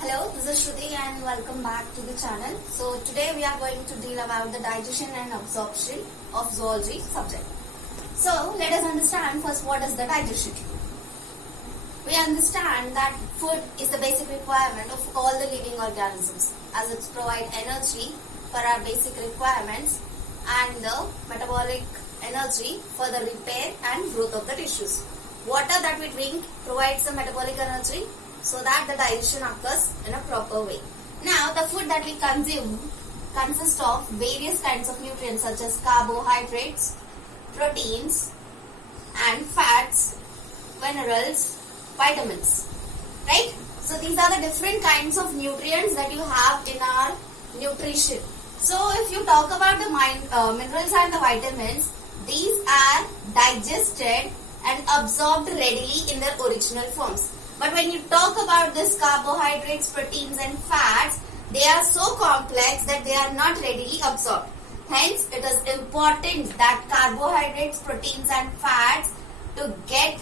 Hello, this is Shruti and welcome back to the channel. So today we are going to deal about the digestion and absorption of zoology subject. So let us understand first what is the digestion. We understand that food is the basic requirement of all the living organisms as it provides energy for our basic requirements and the metabolic energy for the repair and growth of the tissues. Water that we drink provides the metabolic energy so that the digestion occurs in a proper way. Now, the food that we consume consists of various kinds of nutrients such as carbohydrates, proteins, and fats, minerals, vitamins. Right? So, these are the different kinds of nutrients that you have in our nutrition. So, if you talk about the minerals and the vitamins, these are digested and absorbed readily in their original forms. But when you talk about this carbohydrates, proteins and fats, they are so complex that they are not readily absorbed. Hence, it is important that carbohydrates, proteins and fats to get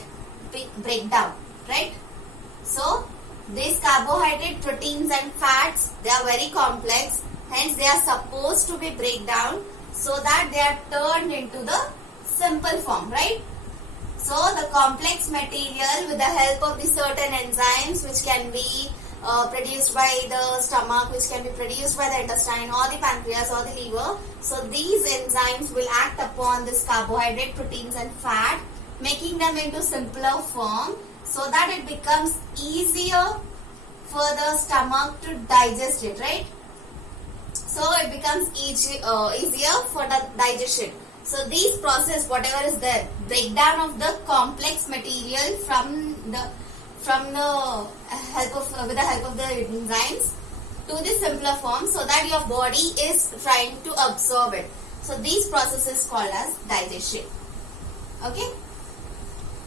breakdown, right? So, these carbohydrate, proteins and fats, they are very complex. Hence, they are supposed to be breakdown so that they are turned into the simple form, right? So, the complex material with the help of the certain enzymes which can be produced by the stomach, which can be produced by the intestine or the pancreas or the liver. So, these enzymes will act upon this carbohydrate, proteins and fat, making them into simpler form so that it becomes easier for the stomach to digest it, right? So, it becomes easier for the digestion. So these process, whatever is there, breakdown of the complex material from the help of with the help of the enzymes to the simpler form, so that your body is trying to absorb it. So these process is called as digestion. Okay.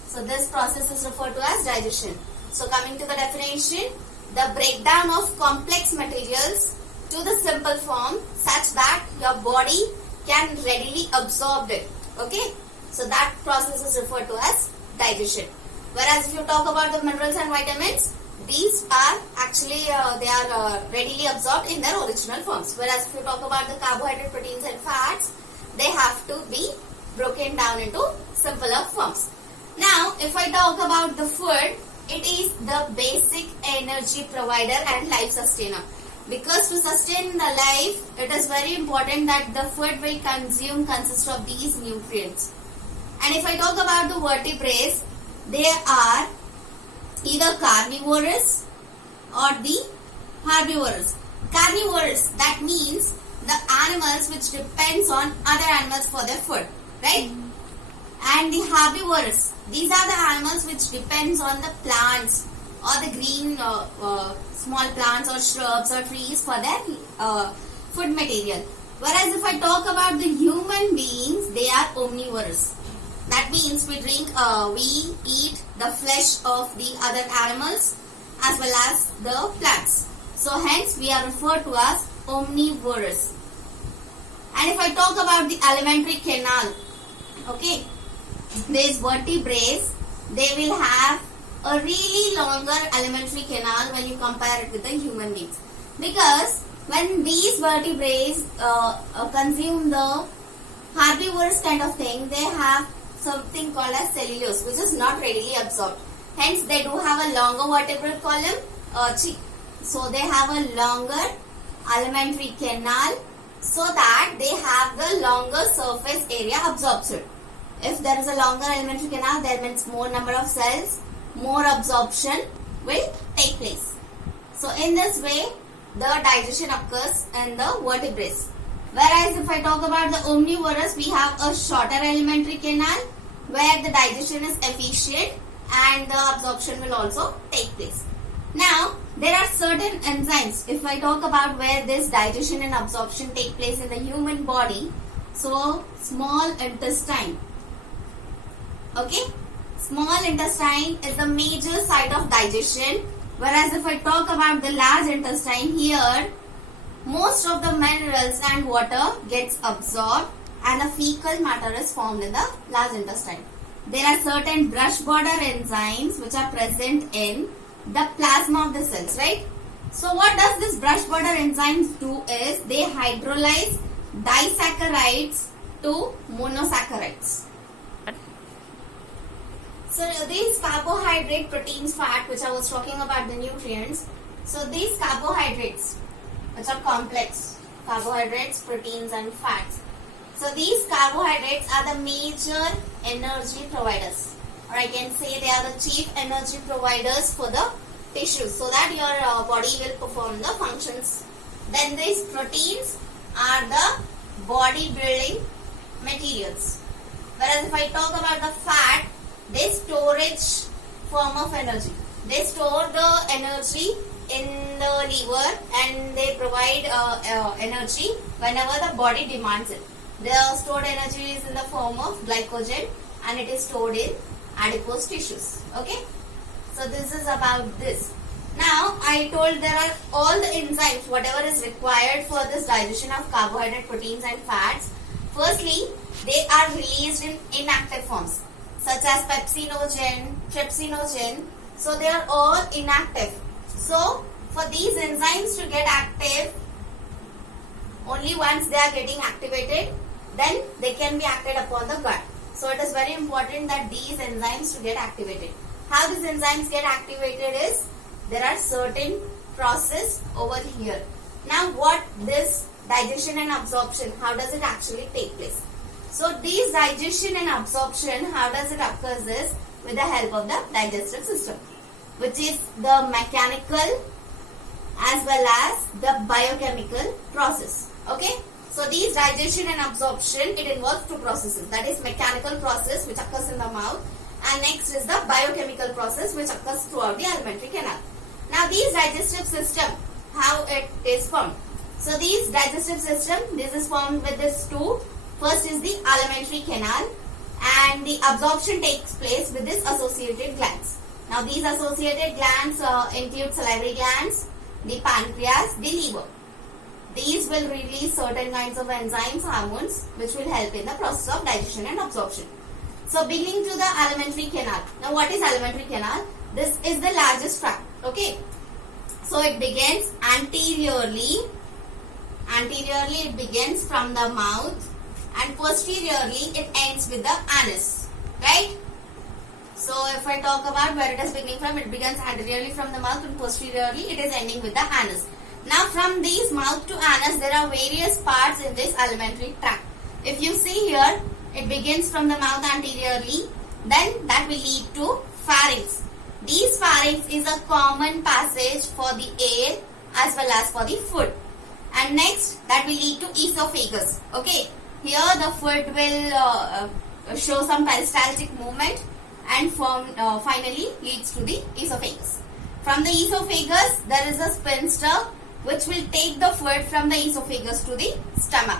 So this process is referred to as digestion. So coming to the definition, the breakdown of complex materials to the simple form such that your body can readily absorb it. Okay. So that process is referred to as digestion. Whereas if you talk about the minerals and vitamins, these are actually they are readily absorbed in their original forms. Whereas if you talk about the carbohydrate, proteins and fats, they have to be broken down into simpler forms. Now, if I talk about the food, it is the basic energy provider and life sustainer. Because to sustain the life, it is very important that the food we consume consists of these nutrients. And if I talk about the vertebrates, they are either carnivorous or the herbivorous. Carnivorous, that means the animals which depends on other animals for their food, right? And the herbivorous, these are the animals which depends on the plants or the green small plants or shrubs or trees for their food material. Whereas if I talk about the human beings, they are omnivorous. That means we eat the flesh of the other animals as well as the plants. So hence we are referred to as omnivorous. And if I talk about the alimentary canal, okay, these vertebrates, they will have a really longer alimentary canal when you compare it with the human beings. Because when these vertebrates consume the herbivorous kind of thing, they have something called as cellulose, which is not readily absorbed. Hence, they do have a longer vertebral column, so they have a longer alimentary canal so that they have the longer surface area absorption. If there is a longer alimentary canal, that means more number of cells, more absorption will take place. So in this way, the digestion occurs in the vertebrates. Whereas if I talk about the omnivorous, we have a shorter alimentary canal where the digestion is efficient and the absorption will also take place. Now, there are certain enzymes. If I talk about where this digestion and absorption take place in the human body, so small intestine. Okay. Small intestine is the major site of digestion, whereas if I talk about the large intestine, here most of the minerals and water gets absorbed and a fecal matter is formed in the large intestine. There are certain brush border enzymes which are present in the plasma of the cells, right? So what does this brush border enzymes do is they hydrolyze disaccharides to monosaccharides. So these carbohydrate, proteins, fat, which I was talking about the nutrients. So these carbohydrates, which are complex, carbohydrates, proteins and fats. So these carbohydrates are the major energy providers, or I can say they are the chief energy providers for the tissues, so that your body will perform the functions. Then these proteins are the body building materials. Whereas if I talk about the fat, they storage form of energy. They store the energy in the liver and they provide energy whenever the body demands it. The stored energy is in the form of glycogen and it is stored in adipose tissues. Okay. So this is about this. Now I told there are all the enzymes, whatever is required for this digestion of carbohydrate, proteins and fats. Firstly, they are released in inactive forms such as pepsinogen, trypsinogen. So they are all inactive. So for these enzymes to get active, only once they are getting activated, then they can be acted upon the gut. So it is very important that these enzymes to get activated. How these enzymes get activated is, there are certain process over here. Now what this digestion and absorption, how does it actually take place? So these digestion and absorption, how does it occurs is with the help of the digestive system, which is the mechanical as well as the biochemical process. Okay. So these digestion and absorption, it involves two processes. That is mechanical process which occurs in the mouth, and next is the biochemical process which occurs throughout the alimentary canal. Now these digestive system, how it is formed. So these digestive system, this is formed with this two. First is the alimentary canal and the absorption takes place with this associated glands. Now these associated glands include salivary glands, the pancreas, the liver. These will release certain kinds of enzymes, hormones, which will help in the process of digestion and absorption. So beginning to the alimentary canal. Now what is alimentary canal? This is the largest tract. Okay. So it begins anteriorly. Anteriorly it begins from the mouth and posteriorly it ends with the anus. Right? So if I talk about where it is beginning from, it begins anteriorly from the mouth and posteriorly it is ending with the anus. Now from these mouth to anus, there are various parts in this alimentary tract. If you see here, it begins from the mouth anteriorly, then that will lead to pharynx. These pharynx is a common passage for the air as well as for the food. And next, that will lead to esophagus. Okay, here the food will show some peristaltic movement and finally leads to the esophagus. From the esophagus, there is a sphincter which will take the food from the esophagus to the stomach.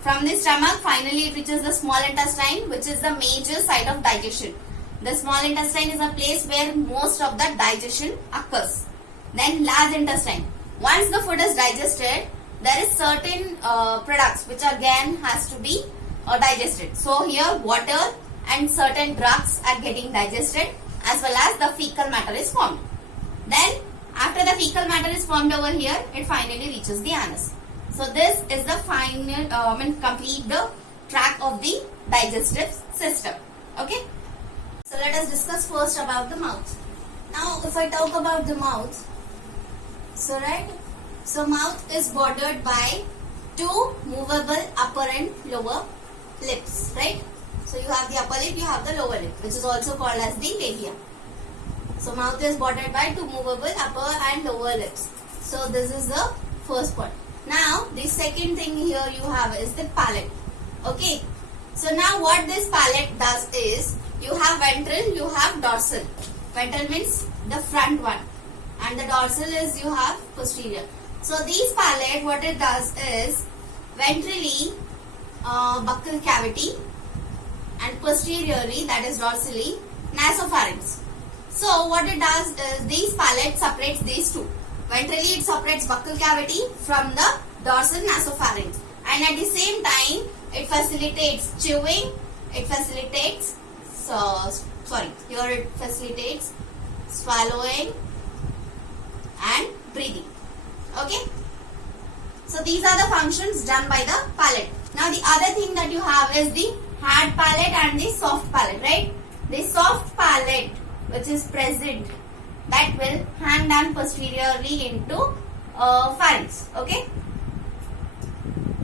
From the stomach, finally it reaches the small intestine, which is the major site of digestion. The small intestine is a place where most of the digestion occurs. Then large intestine. Once the food is digested, there is certain products which again has to be digested. So here water and certain drugs are getting digested as well as the fecal matter is formed. Then after the fecal matter is formed over here, it finally reaches the anus. So this is the final, complete the track of the digestive system. Okay. So let us discuss first about the mouth. Now if I talk about the mouth, so mouth is bordered by two movable upper and lower lips, right? So you have the upper lip, you have the lower lip, which is also called as the labia. So mouth is bordered by two movable upper and lower lips. So this is the first part. Now the second thing here you have is the palate. Okay. So now what this palate does is, you have ventral, you have dorsal. Ventral means the front one and the dorsal is you have posterior. So these palate, what it does is ventrally buccal cavity and posteriorly, that is dorsally, nasopharynx. So what it does is these palate separates these two. Ventrally it separates buccal cavity from the dorsal nasopharynx, and at the same time it facilitates chewing, it facilitates here it facilitates swallowing and breathing. these are the functions done by the palate. Now the other thing that you have is the hard palate and the soft palate, right? The soft palate which is present, that will hang down posteriorly into pharynx, okay?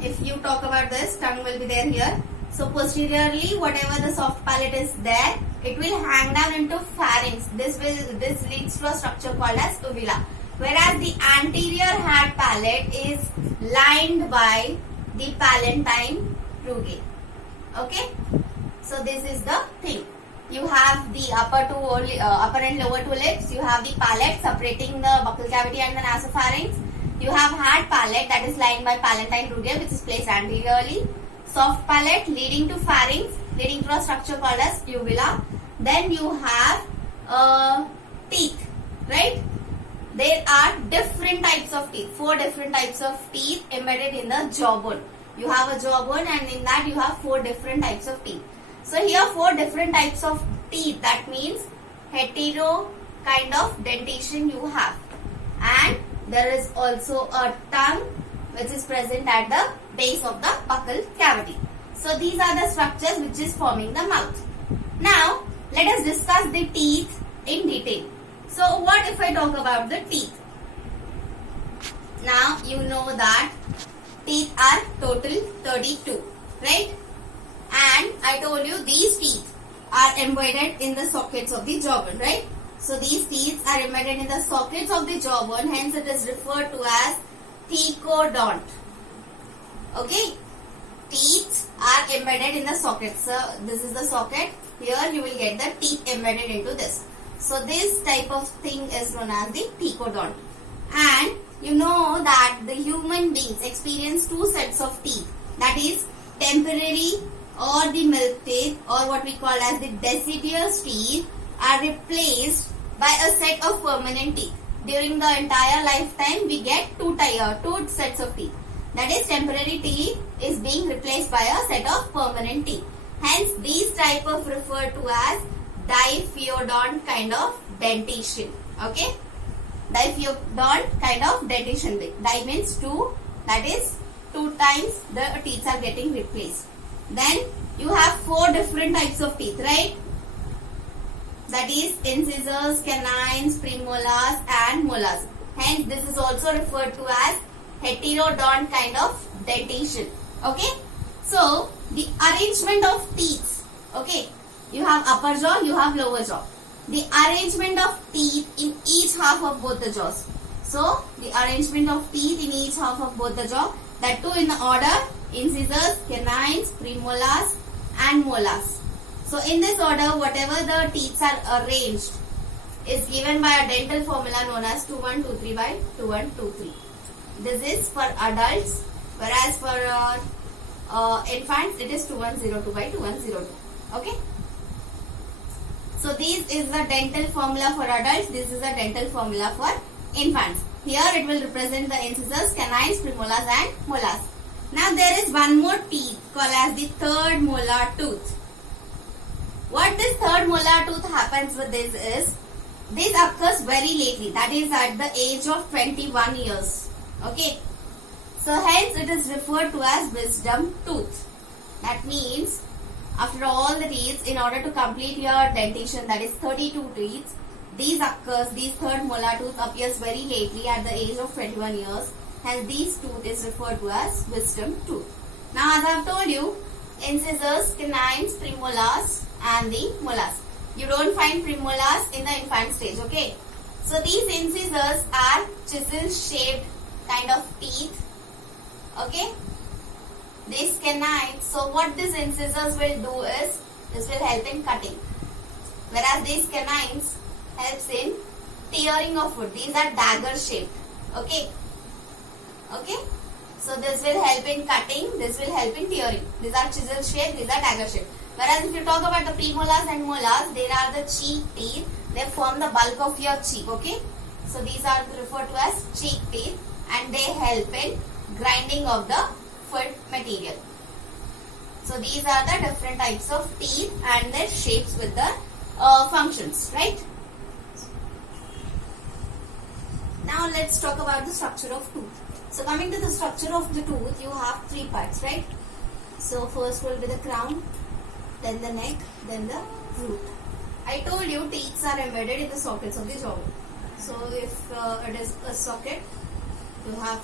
If you talk about this, tongue will be there here. So posteriorly, whatever the soft palate is there, it will hang down into pharynx. This leads to a structure called as uvula. Whereas the anterior hard palate is lined by the palatine rugae. Okay? So this is the thing. You have the upper and lower two lips. You have the palate separating the buccal cavity and the nasopharynx. You have hard palate that is lined by palatine rugae, which is placed anteriorly. Soft palate leading to pharynx, leading to a structure called as uvula. Then you have teeth, right? There are different types of teeth, 4 different types of teeth embedded in the jawbone. You have a jawbone, and in that you have 4 different types of teeth. So here 4 different types of teeth, that means hetero kind of dentition you have. And there is also a tongue which is present at the base of the buccal cavity. So these are the structures which is forming the mouth. Now let us discuss the teeth in detail. So what if I talk about the teeth? Now you know that teeth are total 32, right? And I told you these teeth are embedded in the sockets of the jawbone, right? So these teeth are embedded in the sockets of the jawbone, hence it is referred to as thecodont. Okay? Teeth are embedded in the socket. So this is the socket. Here you will get the teeth embedded into this. So this type of thing is known as the thecodont. And you know that the human beings experience 2 sets of teeth. That is temporary or the milk teeth, or what we call as the deciduous teeth, are replaced by a set of permanent teeth. During the entire lifetime we get 2 sets of teeth. That is temporary teeth is being replaced by a set of permanent teeth. Hence these type of referred to as diphyodont kind of dentition. Okay? Diphyodont kind of dentition. Di means 2, that is 2 times the teeth are getting replaced. Then you have 4 different types of teeth, right? That is incisors, canines, premolars and molars. Hence this is also referred to as heterodont kind of dentition. Okay? So the arrangement of teeth. Okay? You have upper jaw, you have lower jaw. The arrangement of teeth in each half of both the jaws. So the arrangement of teeth in each half of both the jaw, that too in the order incisors, canines, premolars and molars. So in this order, whatever the teeth are arranged is given by a dental formula known as 2123 by 2123. This is for adults, whereas for infants it is 2102 by 2102. Okay? So this is the dental formula for adults, this is the dental formula for infants. Here it will represent the incisors, canines, premolars and molars. Now there is one more teeth called as the third molar tooth. What this third molar tooth happens with this is, this occurs very lately, that is at the age of 21 years. Okay. So hence it is referred to as wisdom tooth. That means after all the teeth, in order to complete your dentition, that is 32 teeth, these third molar tooth appears very lately at the age of 21 years. Hence these tooth is referred to as wisdom tooth. Now as I have told you, incisors, canines, premolars and the molars. You don't find premolars in the infant stage, okay? So these incisors are chisel shaped kind of teeth, okay? These canines, so what these incisors will do is, this will help in cutting. Whereas these canines helps in tearing of food. These are dagger shaped, okay? Okay? So this will help in cutting, this will help in tearing. These are chisel shaped, these are dagger shaped. Whereas if you talk about the premolars and molars, there are the cheek teeth. They form the bulk of your cheek, okay? So these are referred to as cheek teeth and they help in grinding of the food material. So these are the different types of teeth and their shapes with the functions, right? Now let's talk about the structure of tooth. So coming to the structure of the tooth, you have three parts, right? So first will be the crown, then the neck, then the root. I told you teeth are embedded in the sockets of the jaw. So if it is a socket, you have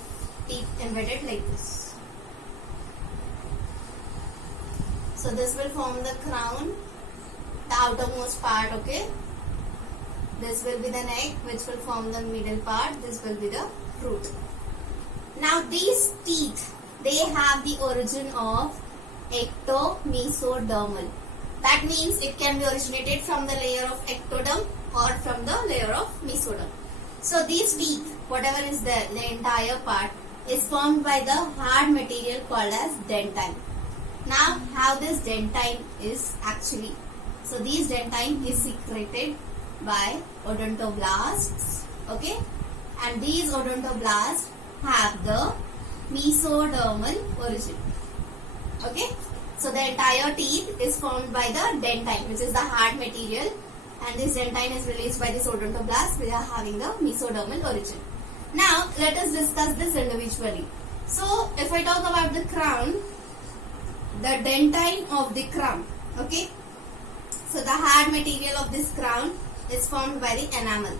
teeth embedded like this. So this will form the crown, the outermost part, okay? This will be the neck, which will form the middle part. This will be the root. Now these teeth, they have the origin of ectomesodermal. That means it can be originated from the layer of ectoderm or from the layer of mesoderm. So these teeth, whatever is there, the entire part is formed by the hard material called as dentine. Now how this dentine is actually, so these dentine is secreted by odontoblasts, okay, and these odontoblasts have the mesodermal origin, okay. So the entire teeth is formed by the dentine, which is the hard material, and this dentine is released by this odontoblast, which are having the mesodermal origin. Now let us discuss this individually. So if I talk about the crown, the dentine of the crown, okay, so the hard material of this crown is formed by the enamel.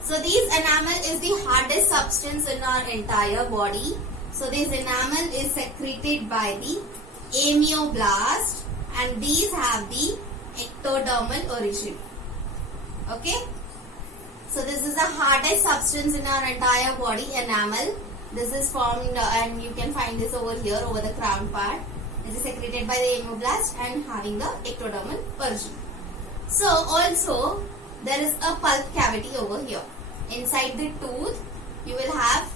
So this enamel is the hardest substance in our entire body. So this enamel is secreted by the amioblast, and these have the ectodermal origin, okay. So this is the hardest substance in our entire body, enamel. This is formed and you can find this over here, over the crown part. It is secreted by the amioblast and having the ectodermal origin. So also there is a pulp cavity over here. Inside the tooth you will have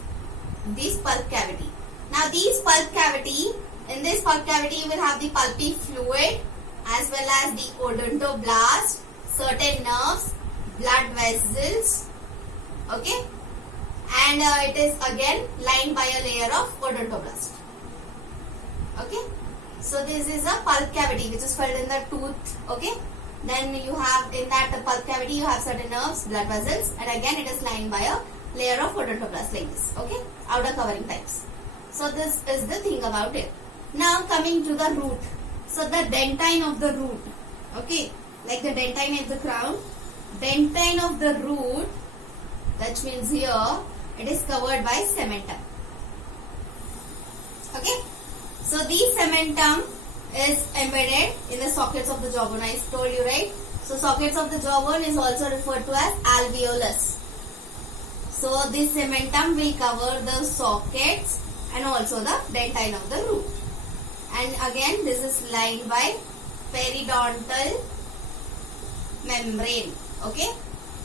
this pulp cavity. Now these pulp cavity, in this pulp cavity you will have the pulpy fluid as well as the odontoblast, certain nerves, blood vessels, okay, and it is again lined by a layer of odontoblast, okay. So this is a pulp cavity which is filled in the tooth, okay. Then you have in that pulp cavity you have certain nerves, blood vessels, and again it is lined by a layer of odontoblast like this, okay, outer covering types. So this is the thing about it. Now coming to the root. So the dentine of the root, okay, like the dentine of the crown, dentine of the root, that means here it is covered by cementum, okay. So this cementum is embedded in the sockets of the jawbone. I told you, right? So sockets of the jawbone is also referred to as alveolus. So this cementum will cover the sockets and also the dentine of the root. And again this is lined by periodontal membrane, okay.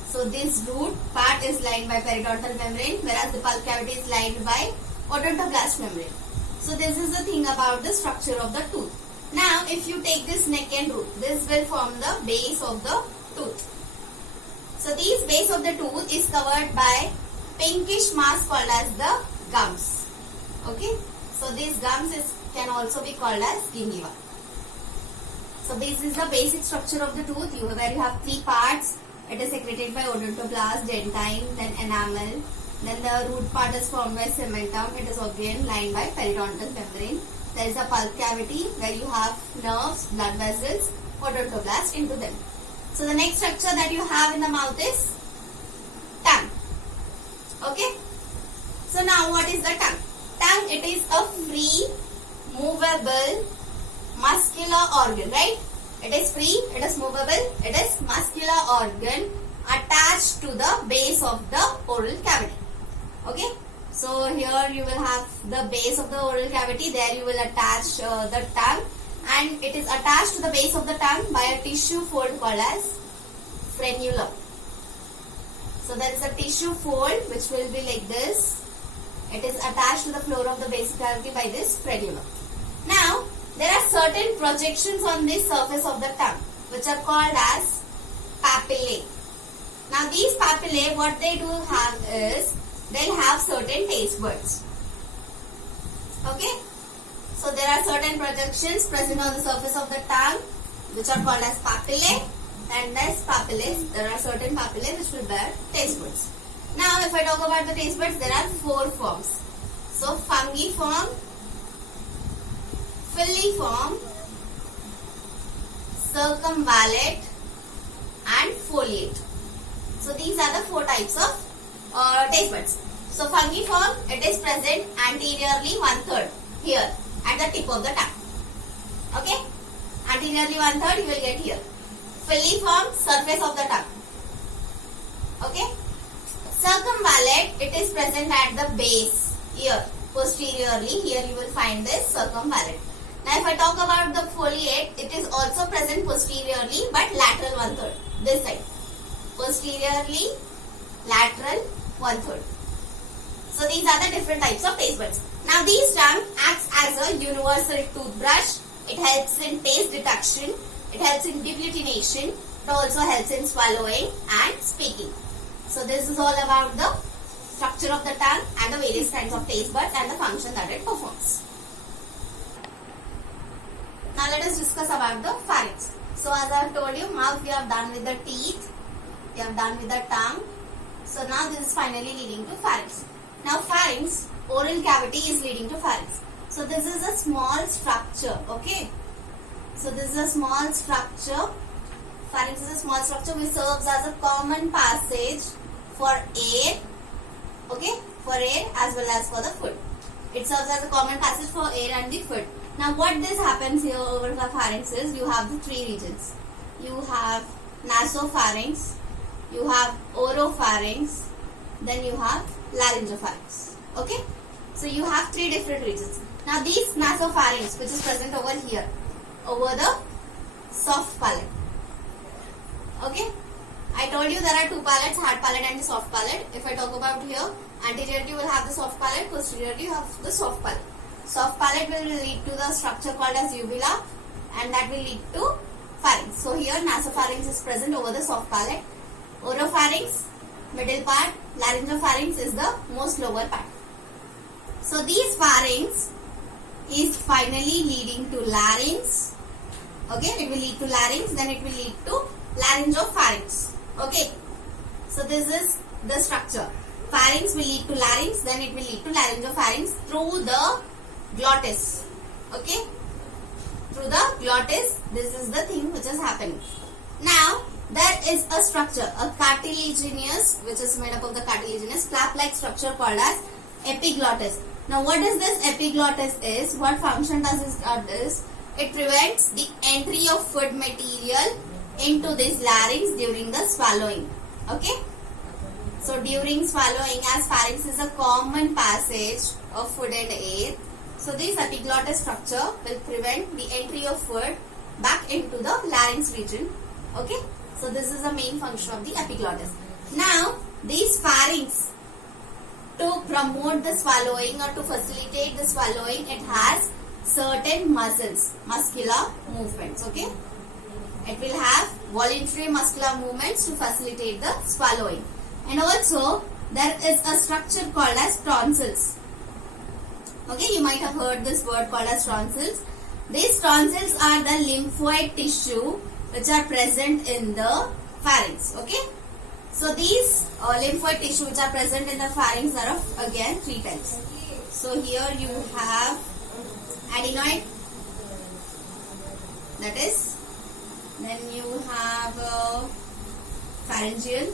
So this root part is lined by periodontal membrane, whereas the pulp cavity is lined by odontoblast membrane. So this is the thing about the structure of the tooth. Now if you take this neck and root, this will form the base of the tooth. So this base of the tooth is covered by pinkish mass called as the gums, okay. So these gums can also be called as gingiva. So this is the basic structure of the tooth, where you have three parts. It is secreted by odontoblast, dentine, then enamel. Then the root part is formed by cementum. It is again lined by periodontal membrane. There is a pulp cavity where you have nerves, blood vessels, odontoblast into them. So the next structure that you have in the mouth is tongue. Okay. So now what is the tongue? Tongue, it is a free, movable, muscular organ, right? It is free, it is movable, it is muscular organ attached to the base of the oral cavity. Okay. So here you will have the base of the oral cavity. There you will attach the tongue, and it is attached to the base of the tongue by a tissue fold called as frenulum. So there is a tissue fold which will be like this. It is attached to the floor of the basic cavity by this frenulum. Now there are certain projections on this surface of the tongue which are called as papillae. Now these papillae, what they do have is, they'll have certain taste buds. Okay. So there are certain projections present on the surface of the tongue which are called as papillae, and this papillae, there are certain papillae which will bear taste buds. Now if I talk about the taste buds, there are 4 forms. So fungiform, filiform, circumvallate and foliate. So these are the 4 types of taste buds. So fungiform, it is present anteriorly 1/3 here at the tip of the tongue. Okay, anteriorly 1/3 you will get here. Filiform, surface of the tongue. Okay, circumvallate, it is present at the base here, posteriorly. Here you will find this circumvallate. Now if I talk about the foliate, it is also present posteriorly but lateral 1/3. This side, posteriorly, lateral 1/3. So these are the different types of taste buds. Now these tongue acts as a universal toothbrush. It helps in taste detection. It helps in deglutination. It also helps in swallowing and speaking. So this is all about the structure of the tongue and the various kinds of taste buds and the function that it performs. Now let us discuss about the pharynx. So as I have told you, mouth we have done with the teeth. We have done with the tongue. So now this is finally leading to pharynx. Now pharynx, oral cavity is leading to pharynx. So this is a small structure, okay. So this is a small structure. Pharynx is a small structure which serves as a common passage for air, okay, for air as well as for the food. It serves as a common passage for air and the food. Now what this happens here over the pharynx is you have the 3 regions. You have nasopharynx, you have oropharynx, then you have laryngopharynx. Okay, so you have 3 different regions. Now these nasopharynx, which is present over here, over the soft palate. Okay, I told you there are 2 palates, hard palate and the soft palate. If I talk about here, anteriorly you will have the soft palate, posteriorly you have the soft palate. Soft palate will lead to the structure called as uvula, and that will lead to pharynx. So here nasopharynx is present over the soft palate. Oropharynx, middle part. Laryngopharynx is the most lower part. So these pharynx is finally leading to larynx. Okay, it will lead to larynx, then it will lead to laryngopharynx. Okay, so this is the structure. Pharynx will lead to larynx, then it will lead to laryngopharynx through the glottis. Okay, through the glottis, this is the thing which is happening. Now there is a structure, a cartilaginous, which is made up of the cartilaginous flap-like structure called as epiglottis. Now what is this epiglottis is? What function does this? It prevents the entry of food material into this larynx during the swallowing. Okay, so during swallowing, as pharynx is a common passage of food and air, so this epiglottis structure will prevent the entry of food back into the larynx region. Okay, so this is the main function of the epiglottis. Now these pharynx, to promote the swallowing or to facilitate the swallowing, it has certain muscles, muscular movements. Okay, it will have voluntary muscular movements to facilitate the swallowing. And also there is a structure called as tonsils. Okay, you might have heard this word called as tonsils. These tonsils are the lymphoid tissue which are present in the pharynx. Okay, so these lymphoid tissue which are present in the pharynx are of again 3 types. So here you have adenoid, that is, then you have pharyngeal,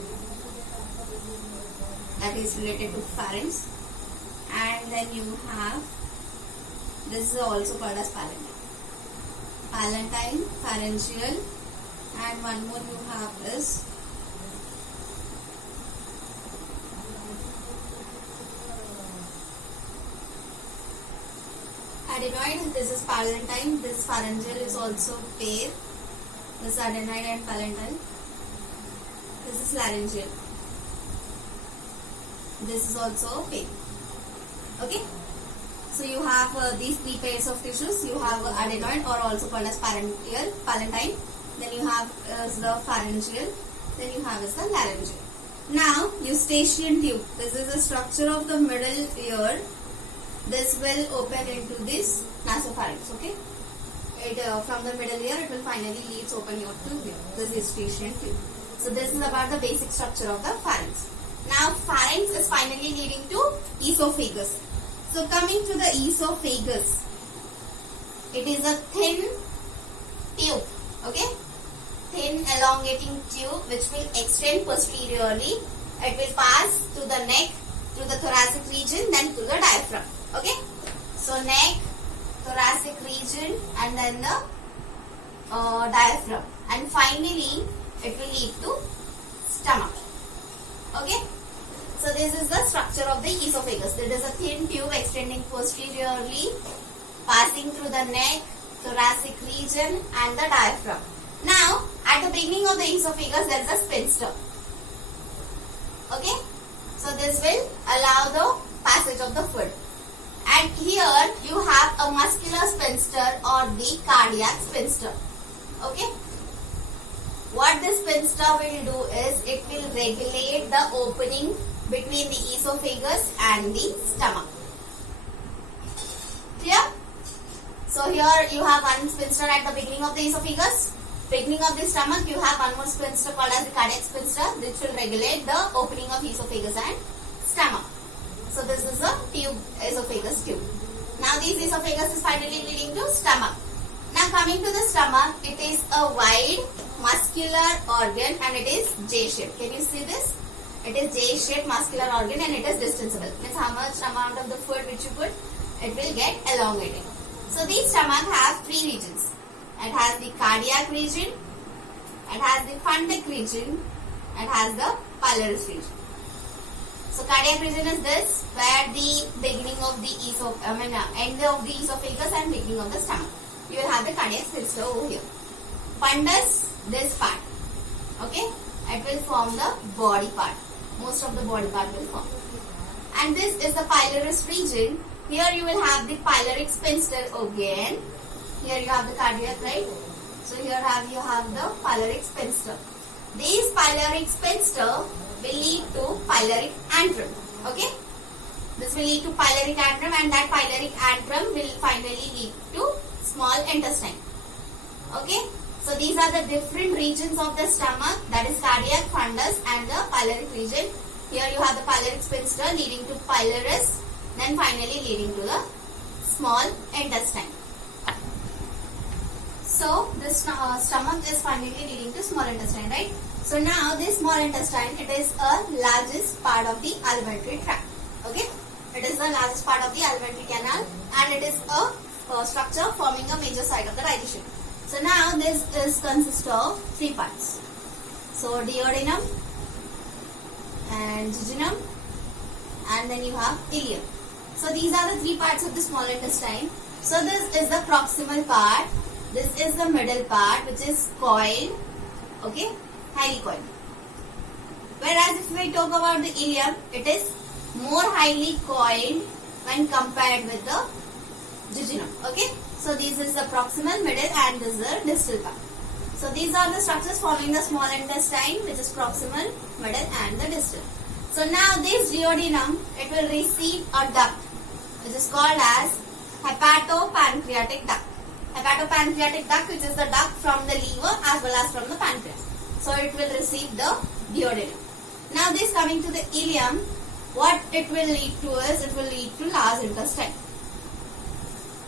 that is related to pharynx, and then you have, this is also called as palatine. Palatine, pharyngeal, and one more you have is adenoid. This is palatine, this pharyngeal is also pair. This is adenoid and palatine. This is laryngeal. This is also a pair. Okay, so you have these 3 pairs of tissues. You have adenoid, or also called as pharyngeal, palatine. Then you have the pharyngeal. Then you have is the laryngeal. Now eustachian tube. This is the structure of the middle ear. This will open into this nasopharynx. Okay, from the middle ear it will finally leads open your tube here. This is eustachian tube. So this is about the basic structure of the pharynx. Now pharynx is finally leading to esophagus. So coming to the esophagus, it is a thin tube, okay, thin elongating tube which will extend posteriorly. It will pass to the neck, to the thoracic region, then to the diaphragm, okay. So neck, thoracic region, and then the diaphragm, and finally it will lead to stomach, okay. So this is the structure of the esophagus. It is a thin tube extending posteriorly, passing through the neck, thoracic region, and the diaphragm. Now, at the beginning of the esophagus, there is a sphincter. Okay? So this will allow the passage of the food. And here you have a muscular sphincter or the cardiac sphincter. Okay? What this sphincter will do is it will regulate the opening between the esophagus and the stomach. Clear? So here you have one sphincter at the beginning of the esophagus. Beginning of the stomach, you have one more sphincter called as the cardiac sphincter, which will regulate the opening of esophagus and stomach. So this is a tube, esophagus tube. Now this esophagus is finally leading to stomach. Now coming to the stomach, it is a wide muscular organ and it is J-shaped. Can you see this? It is J-shaped muscular organ and it is distensible. Means how much amount of the food which you put, it will get elongated. So the stomach has three regions. It has the cardiac region, it has the fundic region, it has the pylorus region. So cardiac region is this, where the beginning of the end of the esophagus and beginning of the stomach. You will have the cardiac sphincter over here. Fundus, this part. Okay, it will form the body part. Most of the body part will form. And this is the pylorus region. Here you will have the pyloric sphincter again. Here you have the cardiac, right? So here you have the pyloric sphincter. These pyloric sphincter will lead to pyloric antrum. Okay? This will lead to pyloric antrum and that pyloric antrum will finally lead to small intestine. Okay? So these are the different regions of the stomach, that is cardiac, fundus and the pyloric region. Here you have the pyloric sphincter leading to pylorus, then finally leading to the small intestine. So this stomach is finally leading to small intestine, right? So now this small intestine, it is a largest part of the alimentary tract. Okay? It is the largest part of the alimentary canal and it is a structure forming a major site of the digestion. So now this consists of three parts. So duodenum and jejunum and then you have ileum. So these are the three parts of the small intestine. So this is the proximal part. This is the middle part which is coiled. Okay, highly coiled. Whereas if we talk about the ileum, it is more highly coiled when compared with the jejunum. Okay, so this is the proximal, middle and this is the distal part. So these are the structures forming the small intestine which is proximal, middle and the distal. So now this duodenum, it will receive a duct which is called as hepatopancreatic duct. Hepatopancreatic duct, which is the duct from the liver as well as from the pancreas. So it will receive the duodenum. Now this coming to the ileum, what it will lead to is, it will lead to large intestine.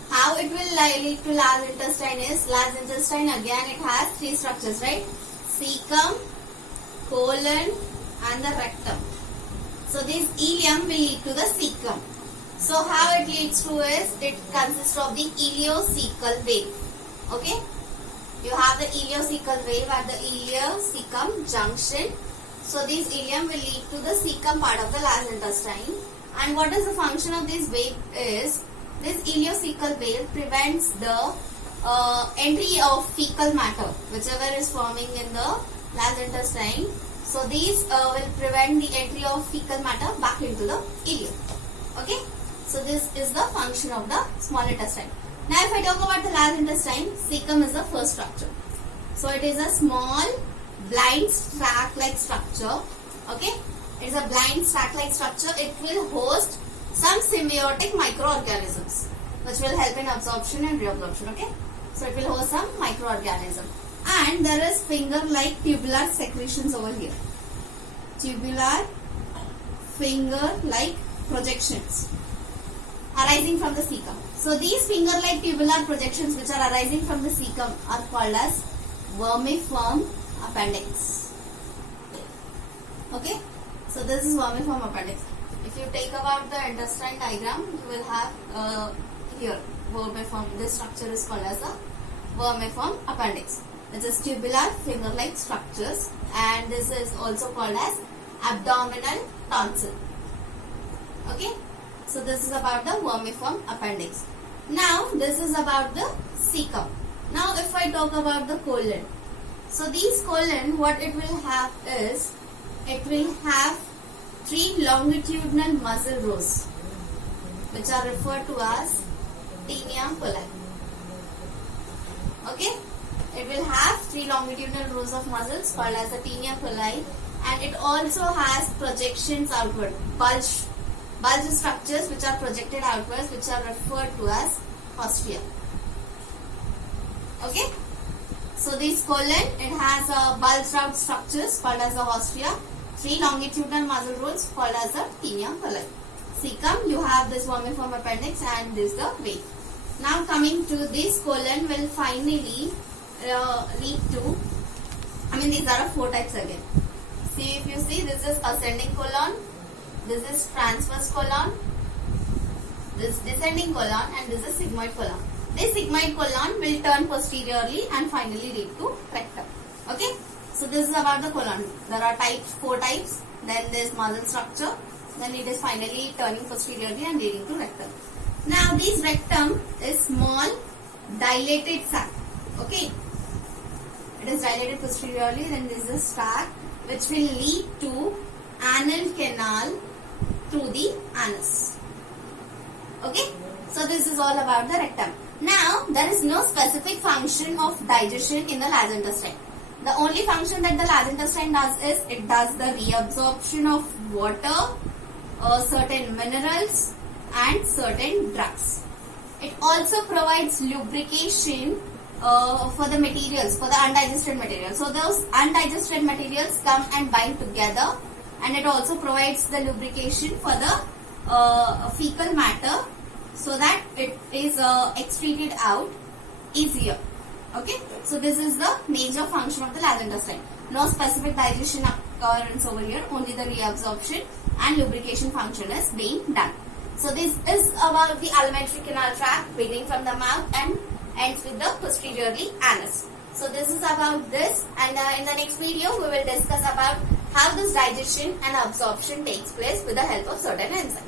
How it will lead to large intestine is, large intestine again it has three structures, right? Cecum, colon and the rectum. So this ileum will lead to the cecum. So how it leads to is, it consists of the ileocecal vein. Okay? You have the ileocecal vein at the ileocecum junction. So this ileum will lead to the cecum part of the large intestine. And what is the function of this vein is, this ileocecal vein prevents the entry of fecal matter, whichever is forming in the large intestine. So these will prevent the entry of fecal matter back into the ileum. Okay? So this is the function of the small intestine. Now if I talk about the large intestine, cecum is the first structure. So it is a small blind sac-like structure. Okay? It is a blind sac-like structure. It will host some symbiotic microorganisms which will help in absorption and reabsorption. Okay? So it will host some microorganism. And there is finger-like tubular secretions over here. Tubular finger-like projections arising from the cecum. So these finger-like tubular projections which are arising from the cecum are called as vermiform appendix. Okay, so this is vermiform appendix. If you take about the intestine diagram, you will have here vermiform. This structure is called as a vermiform appendix. It is tubular finger-like structures, and this is also called as abdominal tonsil. Okay, so this is about the vermiform appendix. Now this is about the cecum. Now if I talk about the colon, so these colon, what it will have is, it will have 3 longitudinal muscle rows which are referred to as tinea coli. Okay, it will have 3 longitudinal rows of muscles called as the tinea coli, and it also has projections outward, bulge structures which are projected outwards, which are referred to as ostrea. Okay, so this colon, it has a bulged out structures called as the ostrea, 3 longitudinal muscle rows called as the tinea coli. Cecum, you have this vermiform appendix, and this the vein. Now coming to this colon will finally lead to, these are 4 types again. See, if you see, this is ascending colon, this is transverse colon, this descending colon, and this is sigmoid colon. This sigmoid colon will turn posteriorly and finally lead to rectum. Okay, so this is about the colon. There are 4 types, then there is muscle structure, then it is finally turning posteriorly and leading to rectum. Now this rectum is small dilated sac. Okay, it is dilated posteriorly, then this is sac which will lead to anal canal through the anus. Okay, so this is all about the rectum. Now there is no specific function of digestion in the large intestine. The only function that the large intestine does is, it does the reabsorption of water, certain minerals and certain drugs. It also provides lubrication for the materials, for the undigested materials. So those undigested materials come and bind together, and it also provides the lubrication for the fecal matter, so that it is excreted out easier. Okay, so this is the major function of the large intestine. No specific digestion occurrence over here, only the reabsorption and lubrication function is being done. So this is about the alimentary canal tract, beginning from the mouth and ends with the posteriorly anus. So this is about this, and in the next video we will discuss about how this digestion and absorption takes place with the help of certain enzymes.